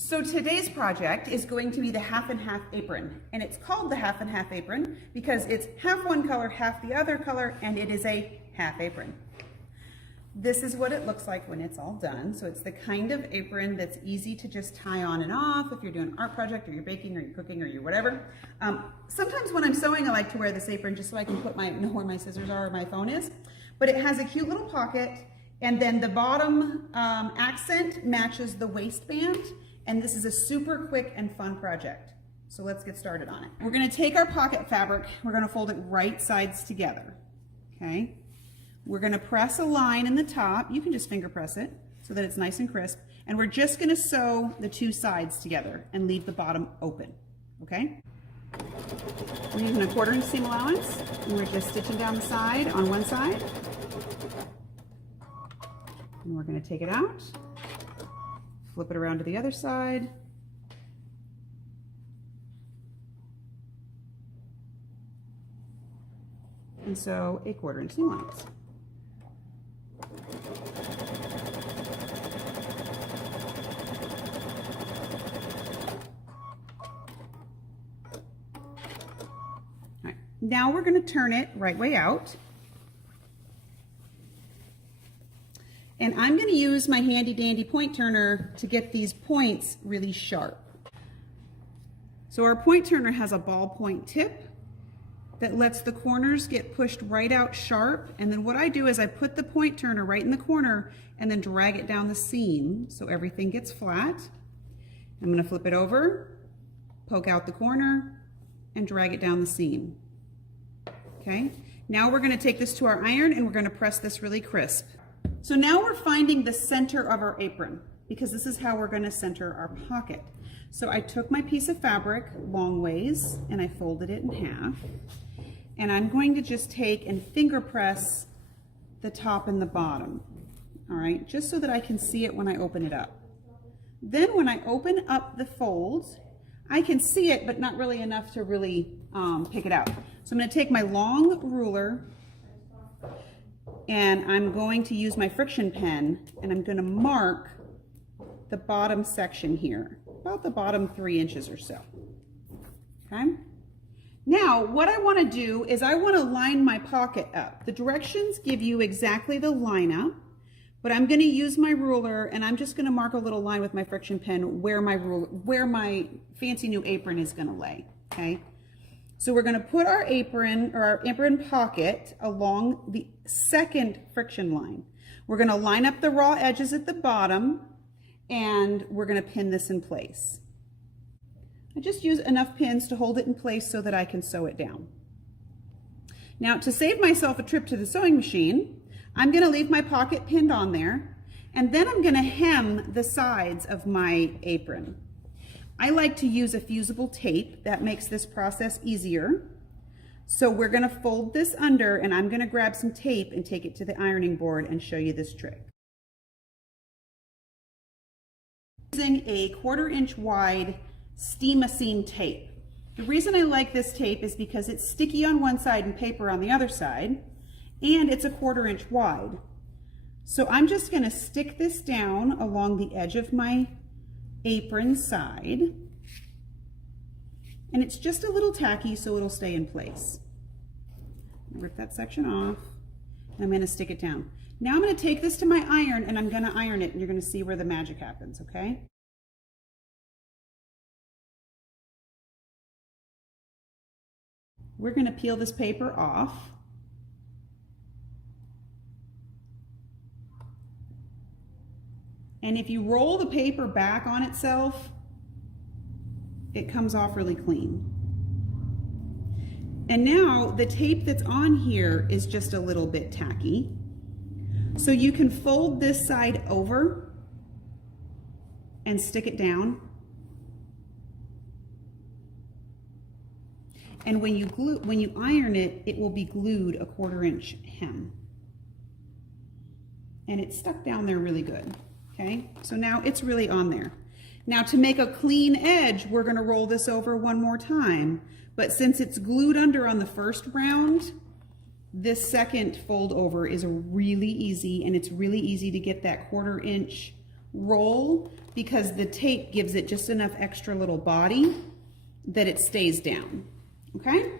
So today's project is going to be the half and half apron, and it's called the half and half apron because it's half one color, half the other color, and it is a half apron. This is what it looks like when it's all done. So it's the kind of apron that's easy to just tie on and off if you're doing an art project or you're baking or you're cooking or you're whatever. Sometimes when I'm sewing, I like to wear this apron just so I can know where my scissors are or my phone is. But it has a cute little pocket, and then the bottom accent matches the waistband. And this is a super quick and fun project. So let's get started on it. We're gonna take our pocket fabric, we're gonna fold it right sides together, okay? We're gonna press a line in the top. You can just finger press it so that it's nice and crisp. And we're just gonna sew the two sides together and leave the bottom open, okay? We're using a 1/4 inch seam allowance, and we're just stitching down the side on one side. And we're gonna take it out. Flip it around to the other side. And sew a 1/4 inch seam allowance. All right, now we're going to turn it right way out. And I'm going to use my handy dandy point turner to get these points really sharp. So our point turner has a ballpoint tip that lets the corners get pushed right out sharp. And then what I do is I put the point turner right in the corner and then drag it down the seam so everything gets flat. I'm going to flip it over, poke out the corner, and drag it down the seam. Okay, now we're going to take this to our iron and we're going to press this really crisp. So now we're finding the center of our apron because this is how we're going to center our pocket. So I took my piece of fabric long ways and I folded it in half. And I'm going to just take and finger press the top and the bottom. All right, just so that I can see it when I open it up. Then when I open up the folds, I can see it, but not really enough to really pick it out. So I'm going to take my long ruler and I'm going to use my friction pen and I'm going to mark the bottom section here, about the bottom 3 inches or so. Okay. Now what I want to do is I want to line my pocket up. The directions give you exactly the line up, but I'm going to use my ruler and I'm just going to mark a little line with my friction pen where my fancy new apron is going to lay. Okay. So we're going to put our apron or our apron pocket along the second friction line. We're going to line up the raw edges at the bottom and we're going to pin this in place. I just use enough pins to hold it in place so that I can sew it down. Now to save myself a trip to the sewing machine, I'm going to leave my pocket pinned on there and then I'm going to hem the sides of my apron. I like to use a fusible tape. That makes this process easier. So we're going to fold this under and I'm going to grab some tape and take it to the ironing board and show you this trick. Using a 1/4 inch wide steam-a-seam tape. The reason I like this tape is because it's sticky on one side and paper on the other side, and it's a 1/4 inch wide. So I'm just going to stick this down along the edge of my apron side, and it's just a little tacky so it'll stay in place. Rip that section off and I'm going to stick it down. Now I'm going to take this to my iron and I'm going to iron it and you're going to see where the magic happens, okay? We're going to peel this paper off. And if you roll the paper back on itself, it comes off really clean. And now the tape that's on here is just a little bit tacky. So you can fold this side over and stick it down. And when you iron it, it will be glued a 1/4 inch hem. And it's stuck down there really good. Okay, so now it's really on there. Now to make a clean edge, we're going to roll this over one more time. But since it's glued under on the first round, this second fold over is really easy, and it's really easy to get that 1/4 inch roll because the tape gives it just enough extra little body that it stays down, okay?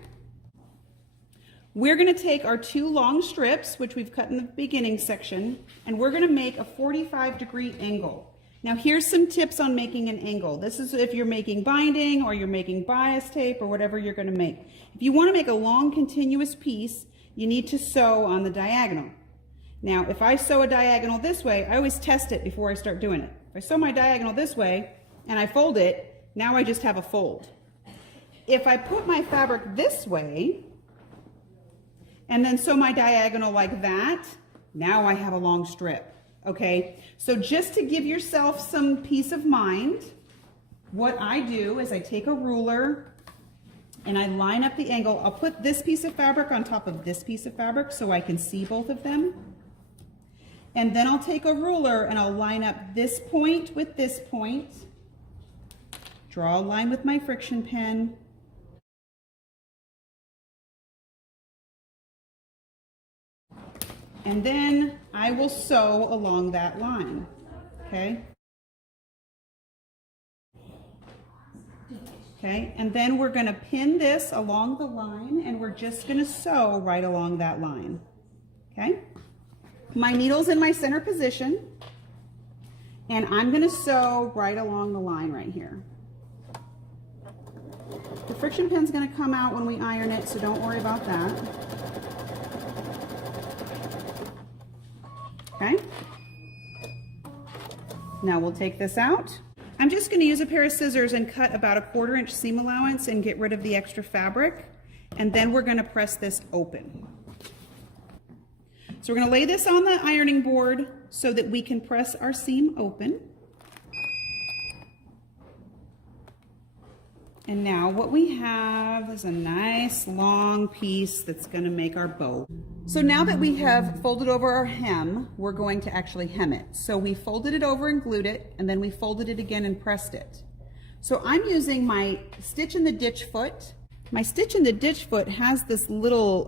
We're gonna take our 2 long strips, which we've cut in the beginning section, and we're gonna make a 45-degree angle. Now here's some tips on making an angle. This is if you're making binding or you're making bias tape or whatever you're gonna make. If you wanna make a long continuous piece, you need to sew on the diagonal. Now, if I sew a diagonal this way, I always test it before I start doing it. If I sew my diagonal this way and I fold it, now I just have a fold. If I put my fabric this way and then sew my diagonal like that, now I have a long strip, okay? So just to give yourself some peace of mind, what I do is I take a ruler and I line up the angle. I'll put this piece of fabric on top of this piece of fabric so I can see both of them. And then I'll take a ruler and I'll line up this point with this point, draw a line with my friction pen, and then I will sew along that line, okay? Okay, and then we're gonna pin this along the line and we're just gonna sew right along that line, okay? My needle's in my center position and I'm gonna sew right along the line right here. The friction pen's gonna come out when we iron it, so don't worry about that. Okay, now we'll take this out. I'm just going to use a pair of scissors and cut about a 1/4 inch seam allowance and get rid of the extra fabric, and then we're going to press this open. So we're going to lay this on the ironing board so that we can press our seam open. And now what we have is a nice long piece that's going to make our bow. So now that we have folded over our hem, we're going to actually hem it. So we folded it over and glued it, and then we folded it again and pressed it. So I'm using my stitch in the ditch foot. My stitch in the ditch foot has this little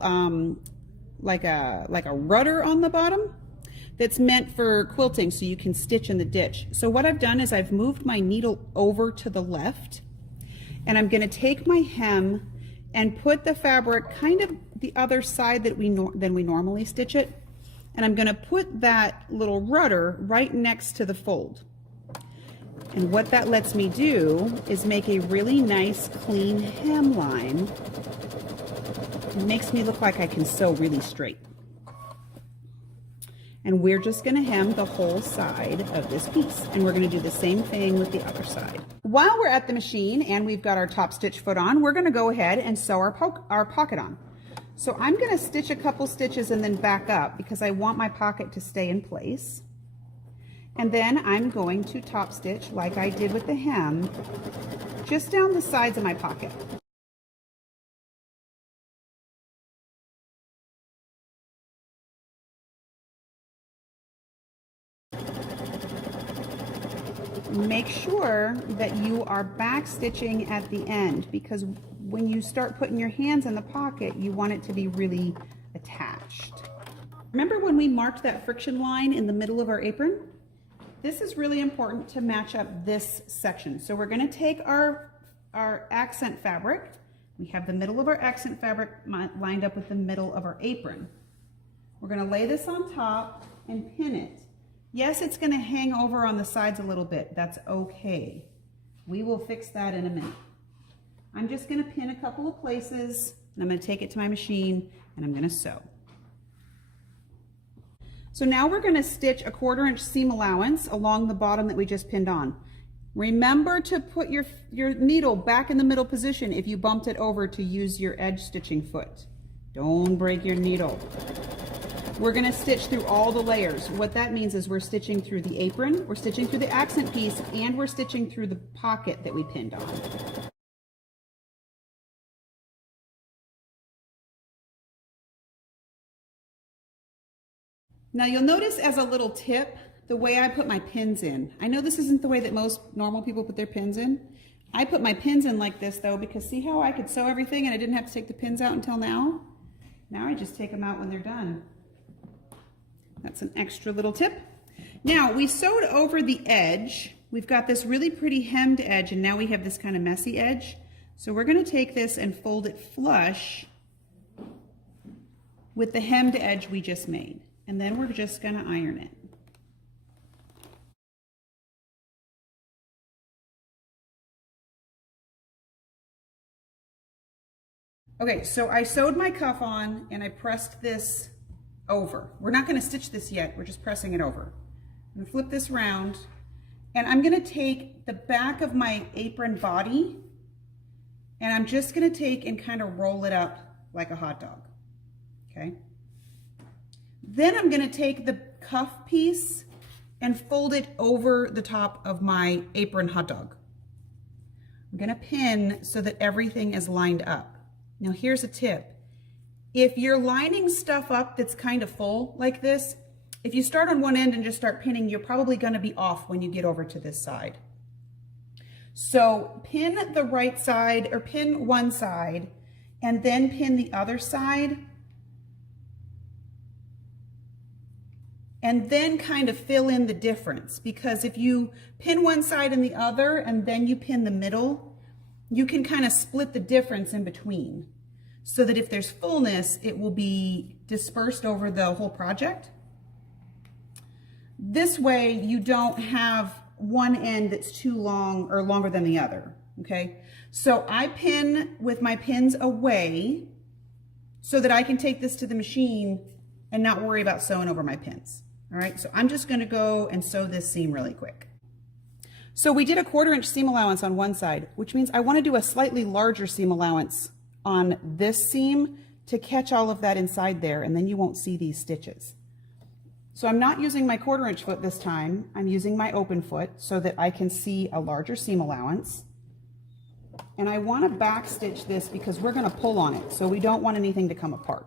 like a rudder on the bottom that's meant for quilting so you can stitch in the ditch. So what I've done is I've moved my needle over to the left, and I'm going to take my hem and put the fabric kind of the other side that than we normally stitch it, and I'm going to put that little rudder right next to the fold. And what that lets me do is make a really nice clean hem line. It makes me look like I can sew really straight. And we're just going to hem the whole side of this piece, and we're going to do the same thing with the other side. While we're at the machine and we've got our top stitch foot on, we're going to go ahead and sew our pocket on. So I'm going to stitch a couple stitches and then back up because I want my pocket to stay in place. And then I'm going to top stitch like I did with the hem, just down the sides of my pocket. Make sure that you are back stitching at the end, because when you start putting your hands in the pocket, you want it to be really attached. Remember when we marked that friction line in the middle of our apron? This is really important to match up this section. So we're going to take our accent fabric. We have the middle of our accent fabric lined up with the middle of our apron. We're going to lay this on top and pin it. Yes, it's going to hang over on the sides a little bit. That's okay. We will fix that in a minute. I'm just going to pin a couple of places, and I'm going to take it to my machine and I'm going to sew. So now we're going to stitch a 1/4 inch seam allowance along the bottom that we just pinned on. Remember to put your needle back in the middle position if you bumped it over to use your edge stitching foot. Don't break your needle. We're going to stitch through all the layers. What that means is we're stitching through the apron, we're stitching through the accent piece, and we're stitching through the pocket that we pinned on. Now you'll notice as a little tip, the way I put my pins in. I know this isn't the way that most normal people put their pins in. I put my pins in like this though, because see how I could sew everything and I didn't have to take the pins out until now? Now I just take them out when they're done. That's an extra little tip. Now we sewed over the edge. We've got this really pretty hemmed edge, and now we have this kind of messy edge. So we're going to take this and fold it flush with the hemmed edge we just made. And then we're just going to iron it. Okay, so I sewed my cuff on and I pressed this over. We're not going to stitch this yet, we're just pressing it over. I'm going to flip this around, and I'm going to take the back of my apron body and I'm just going to take and kind of roll it up like a hot dog. Okay. Then I'm going to take the cuff piece and fold it over the top of my apron hot dog. I'm going to pin so that everything is lined up. Now here's a tip. If you're lining stuff up that's kind of full like this, if you start on one end and just start pinning, you're probably going to be off when you get over to this side. So pin the right side, or pin one side and then pin the other side, and then kind of fill in the difference, because if you pin one side and the other and then you pin the middle, you can kind of split the difference in between, so that if there's fullness, it will be dispersed over the whole project. This way you don't have one end that's too long or longer than the other, okay? So I pin with my pins away so that I can take this to the machine and not worry about sewing over my pins. All right, so I'm just gonna go and sew this seam really quick. So we did a 1/4 inch seam allowance on one side, which means I want to do a slightly larger seam allowance on this seam to catch all of that inside there, and then you won't see these stitches. So I'm not using my 1/4 inch foot this time. I'm using my open foot so that I can see a larger seam allowance. And I want to back stitch this because we're going to pull on it, so we don't want anything to come apart.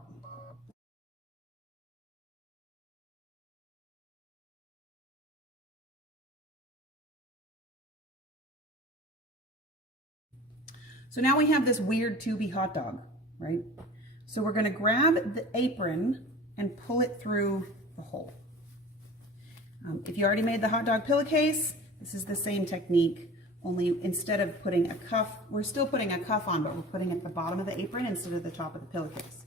So now we have this weird tubey hot dog, right? So we're going to grab the apron and pull it through the hole. If you already made the hot dog pillowcase, this is the same technique, only instead of putting a cuff, we're still putting a cuff on, but we're putting it at the bottom of the apron instead of the top of the pillowcase.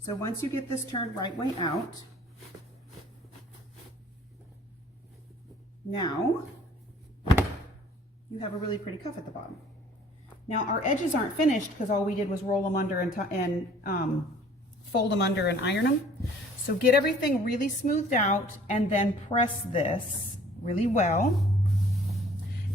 So once you get this turned right way out, now you have a really pretty cuff at the bottom. Now our edges aren't finished because all we did was roll them under and fold them under and iron them. So get everything really smoothed out and then press this really well.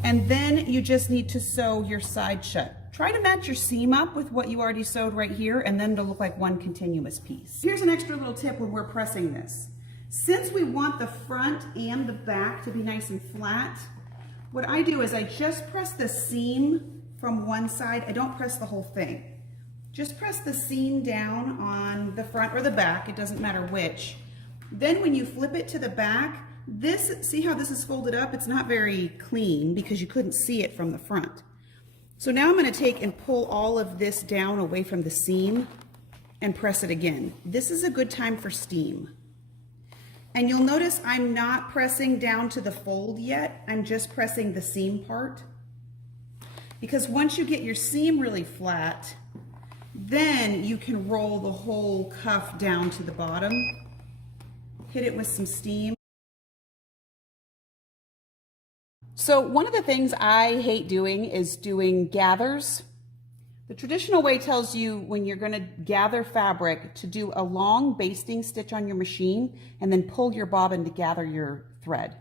And then you just need to sew your side shut. Try to match your seam up with what you already sewed right here, and then it'll look like one continuous piece. Here's an extra little tip when we're pressing this. Since we want the front and the back to be nice and flat, what I do is I just press the seam from one side. I don't press the whole thing. Just press the seam down on the front or the back, it doesn't matter which. Then when you flip it to the back, this, see how this is folded up? It's not very clean because you couldn't see it from the front. So now I'm going to take and pull all of this down away from the seam and press it again. This is a good time for steam. And you'll notice I'm not pressing down to the fold yet. I'm just pressing the seam part. Because once you get your seam really flat, then you can roll the whole cuff down to the bottom, hit it with some steam. So one of the things I hate doing is doing gathers. The traditional way tells you when you're going to gather fabric to do a long basting stitch on your machine and then pull your bobbin to gather your thread.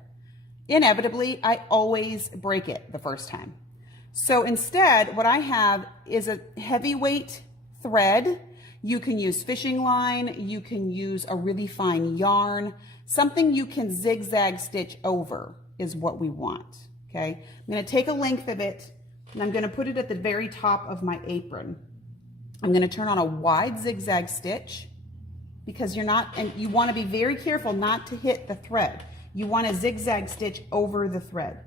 Inevitably, I always break it the first time. So instead, what I have is a heavyweight thread. You can use fishing line, you can use a really fine yarn, something you can zigzag stitch over is what we want, okay? I'm gonna take a length of it and I'm gonna put it at the very top of my apron. I'm gonna turn on a wide zigzag stitch because you're not, and you wanna be very careful not to hit the thread. You wanna zigzag stitch over the thread.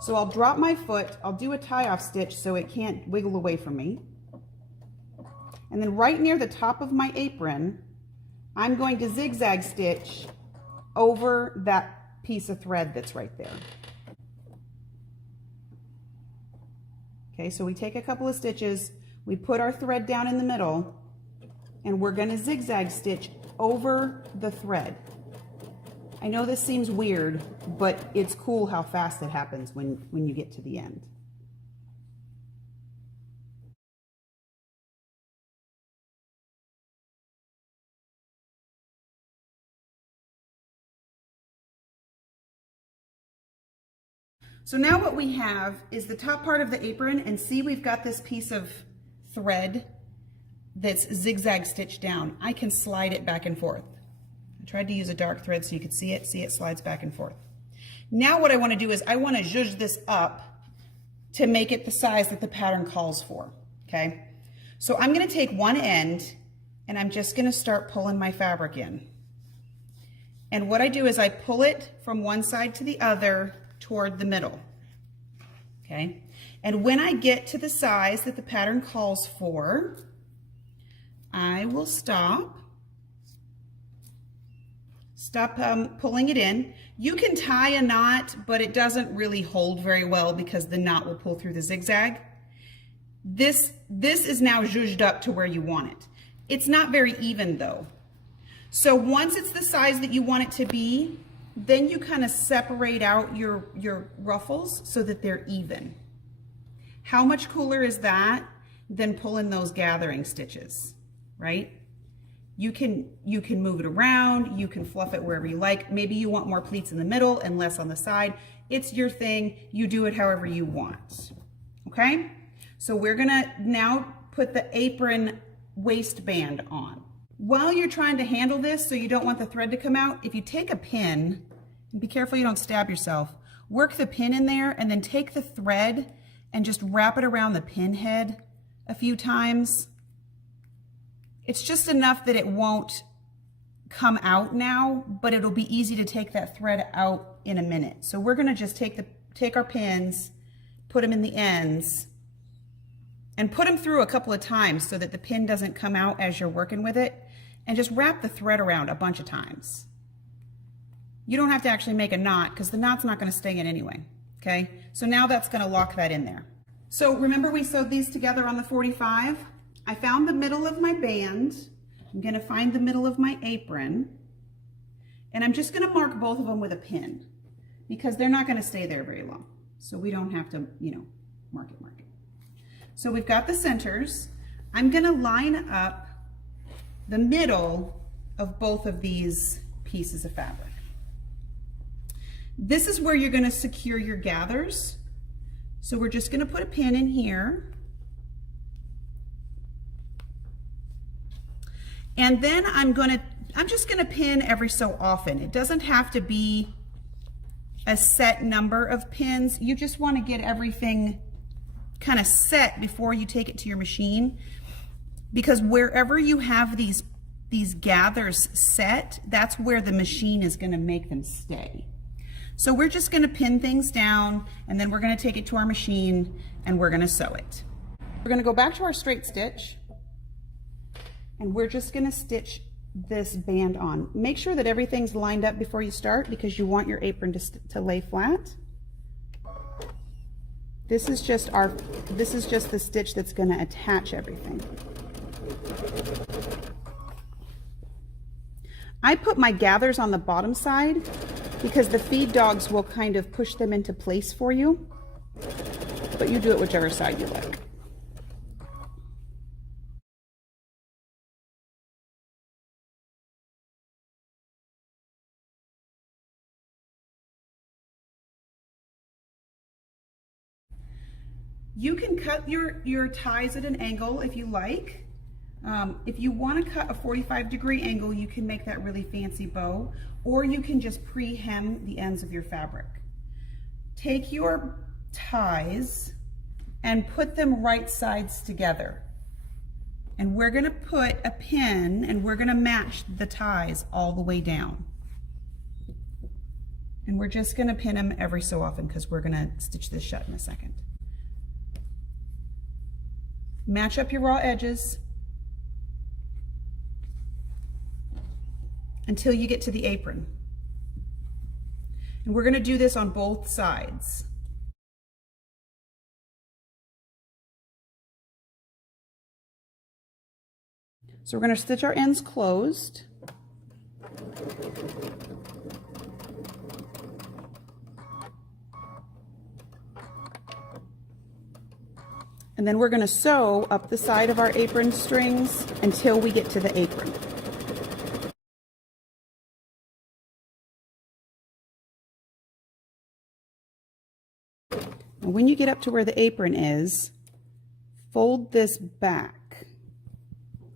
So I'll drop my foot, I'll do a tie-off stitch so it can't wiggle away from me. And then right near the top of my apron, I'm going to zigzag stitch over that piece of thread that's right there. Okay, so we take a couple of stitches, we put our thread down in the middle, and we're going to zigzag stitch over the thread. I know this seems weird, but it's cool how fast it happens when you get to the end. So now what we have is the top part of the apron, and see, we've got this piece of thread that's zigzag stitched down. I can slide it back and forth. I tried to use a dark thread so you could see it. See, it slides back and forth. Now what I want to do is I want to zhuzh this up to make it the size that the pattern calls for, okay? So I'm going to take one end and I'm just going to start pulling my fabric in. And what I do is I pull it from one side to the other toward the middle, okay? And when I get to the size that the pattern calls for, I will stop pulling it in. You can tie a knot, but it doesn't really hold very well because the knot will pull through the zigzag. This is now zhuzhed up to where you want it. It's not very even though. So once it's the size that you want it to be, then you kind of separate out your ruffles so that they're even. How much cooler is that than pulling those gathering stitches, right? You can move it around, you can fluff it wherever you like. Maybe you want more pleats in the middle and less on the side. It's your thing. You do it however you want, okay? So we're gonna now put the apron waistband on. While you're trying to handle this so you don't want the thread to come out, if you take a pin, and be careful you don't stab yourself, work the pin in there and then take the thread and just wrap it around the pin head a few times. It's just enough that it won't come out now, but it'll be easy to take that thread out in a minute. So we're gonna just take our pins, put them in the ends, and put them through a couple of times so that the pin doesn't come out as you're working with it, and just wrap the thread around a bunch of times. You don't have to actually make a knot because the knot's not going to stay in anyway, okay? So now that's going to lock that in there. So remember we sewed these together on the 45? I found the middle of my band. I'm going to find the middle of my apron, and I'm just going to mark both of them with a pin because they're not going to stay there very long. So we don't have to, mark it. So we've got the centers. I'm going to line up the middle of both of these pieces of fabric. This is where you're going to secure your gathers. So we're just going to put a pin in here. And then I'm just going to pin every so often. It doesn't have to be a set number of pins. You just want to get everything kind of set before you take it to your machine, because wherever you have these gathers set, that's where the machine is going to make them stay. So we're just going to pin things down, and then we're going to take it to our machine and we're going to sew it. We're going to go back to our straight stitch, and we're just going to stitch this band on. Make sure that everything's lined up before you start because you want your apron to lay flat. This is just the stitch that's going to attach everything. I put my gathers on the bottom side because the feed dogs will kind of push them into place for you, but you do it whichever side you like. You can cut your ties at an angle if you like. If you want to cut a 45-degree angle, you can make that really fancy bow, or you can just pre-hem the ends of your fabric. Take your ties and put them right sides together. And we're going to put a pin and we're going to match the ties all the way down. And we're just going to pin them every so often because we're going to stitch this shut in a second. Match up your raw edges until you get to the apron. And we're going to do this on both sides. So we're going to stitch our ends closed. And then we're going to sew up the side of our apron strings until we get to the apron. And when you get up to where the apron is, fold this back.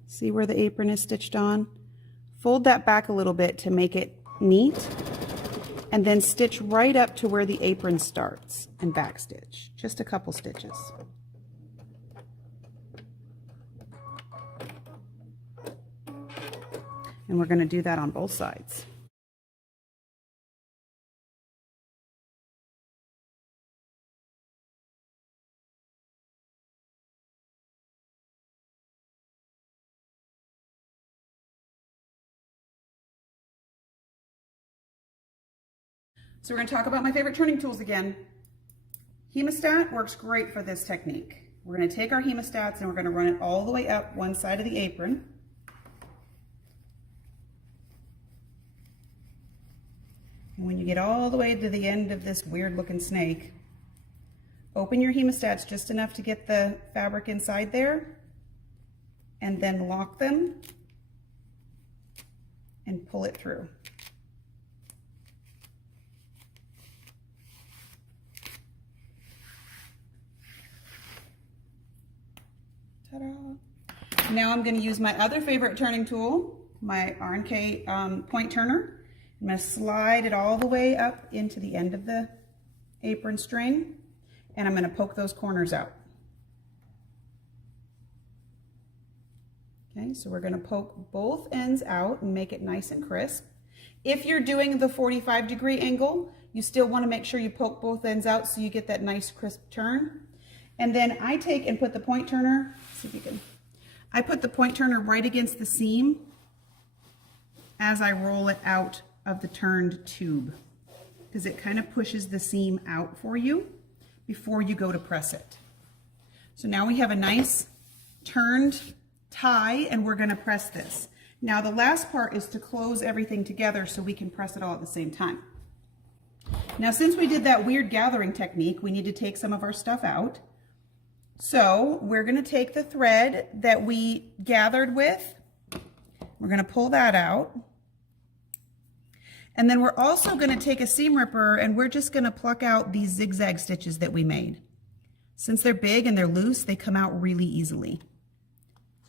See where the apron is stitched on? Fold that back a little bit to make it neat, and then stitch right up to where the apron starts and back stitch. Just a couple stitches. And we're going to do that on both sides. So we're going to talk about my favorite turning tools again. Hemostat works great for this technique. We're going to take our hemostats and we're going to run it all the way up one side of the apron. And when you get all the way to the end of this weird looking snake, open your hemostats just enough to get the fabric inside there, and then lock them and pull it through. Ta-da! Now I'm going to use my other favorite turning tool, my R&K point turner. I'm going to slide it all the way up into the end of the apron string, and I'm going to poke those corners out. Okay, so we're going to poke both ends out and make it nice and crisp. If you're doing the 45-degree angle, you still want to make sure you poke both ends out so you get that nice crisp turn. And then I take and put the point turner, see if you can, I put the point turner right against the seam as I roll it out of the turned tube, because it kind of pushes the seam out for you before you go to press it. So now we have a nice turned tie, and we're going to press this. Now the last part is to close everything together so we can press it all at the same time. Now since we did that weird gathering technique, we need to take some of our stuff out. So we're going to take the thread that we gathered with, we're going to pull that out. And then we're also going to take a seam ripper and we're just going to pluck out these zigzag stitches that we made. Since they're big and they're loose, they come out really easily.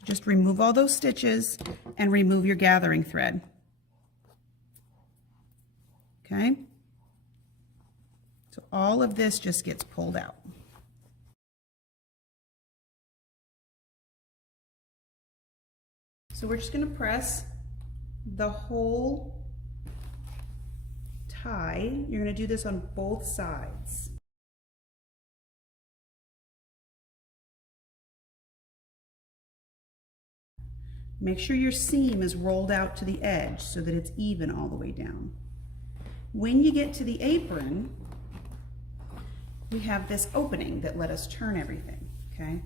Just remove all those stitches and remove your gathering thread. Okay? So all of this just gets pulled out. So we're just going to press the whole tie. You're going to do this on both sides. Make sure your seam is rolled out to the edge so that it's even all the way down. When you get to the apron, we have this opening that let us turn everything, okay?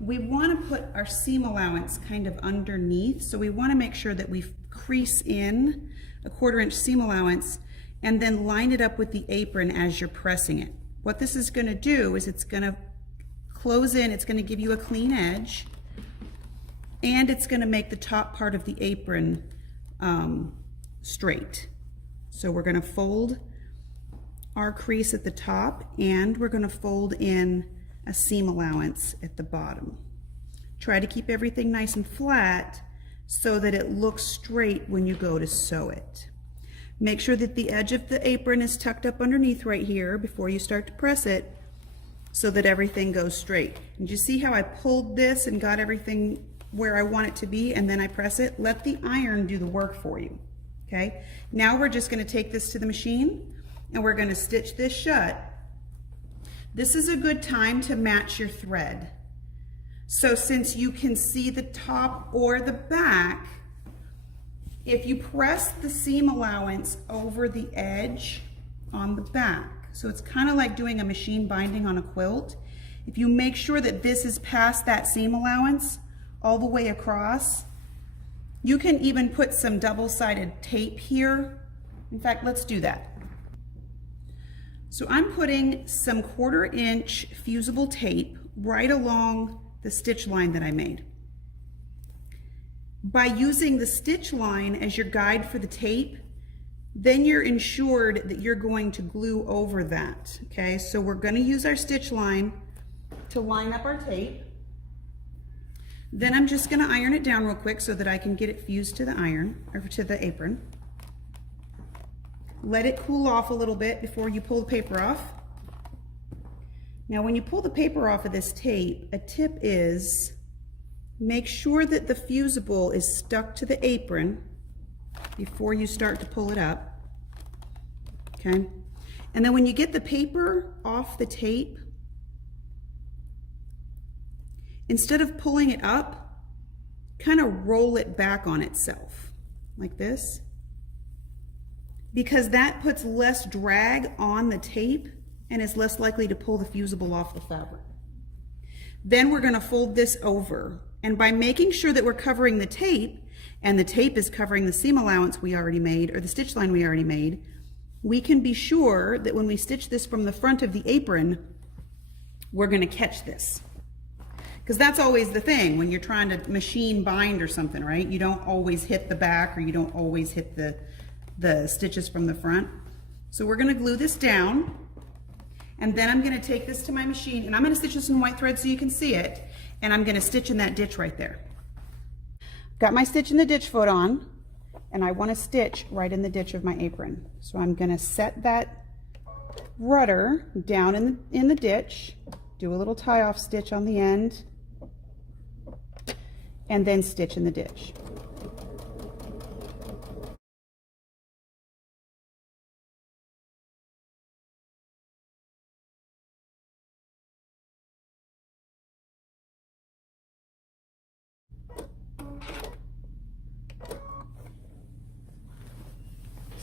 We want to put our seam allowance kind of underneath, so we want to make sure that we crease in a 1/4 inch seam allowance and then line it up with the apron as you're pressing it. What this is going to do is it's going to close in, it's going to give you a clean edge, and it's going to make the top part of the apron straight. So we're going to fold our crease at the top, and we're going to fold in a seam allowance at the bottom. Try to keep everything nice and flat so that it looks straight when you go to sew it. Make sure that the edge of the apron is tucked up underneath right here before you start to press it so that everything goes straight. And you see how I pulled this and got everything where I want it to be, and then I press it? Let the iron do the work for you, okay? Now we're just going to take this to the machine and we're going to stitch this shut. This is a good time to match your thread. So since you can see the top or the back, if you press the seam allowance over the edge on the back. So it's kind of like doing a machine binding on a quilt. If you make sure that this is past that seam allowance all the way across, you can even put some double-sided tape here. In fact, let's do that. So I'm putting some 1/4 inch fusible tape right along the stitch line that I made. By using the stitch line as your guide for the tape, then you're ensured that you're going to glue over that, okay? So we're gonna use our stitch line to line up our tape. Then I'm just gonna iron it down real quick so that I can get it fused to the iron, or to the apron. Let it cool off a little bit before you pull the paper off. Now when you pull the paper off of this tape, a tip is make sure that the fusible is stuck to the apron before you start to pull it up, okay? And then when you get the paper off the tape, instead of pulling it up, kind of roll it back on itself, like this, because that puts less drag on the tape and is less likely to pull the fusible off the fabric. Then we're gonna fold this over, and by making sure that we're covering the tape, and the tape is covering the seam allowance we already made, or the stitch line we already made, we can be sure that when we stitch this from the front of the apron, we're gonna catch this. Because that's always the thing when you're trying to machine bind or something, right? You don't always hit the back, or you don't always hit the stitches from the front. So we're gonna glue this down, and then I'm gonna take this to my machine, and I'm gonna stitch this in white thread so you can see it, and I'm gonna stitch in that ditch right there. Got my stitch in the ditch foot on, and I wanna stitch right in the ditch of my apron. So I'm gonna set that rudder down in the ditch, do a little tie-off stitch on the end, and then stitch in the ditch.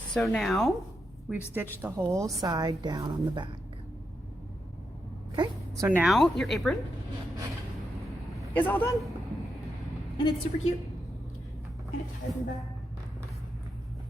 So now we've stitched the whole side down on the back. Okay, so now your apron is all done. And it's super cute. And it ties in the back.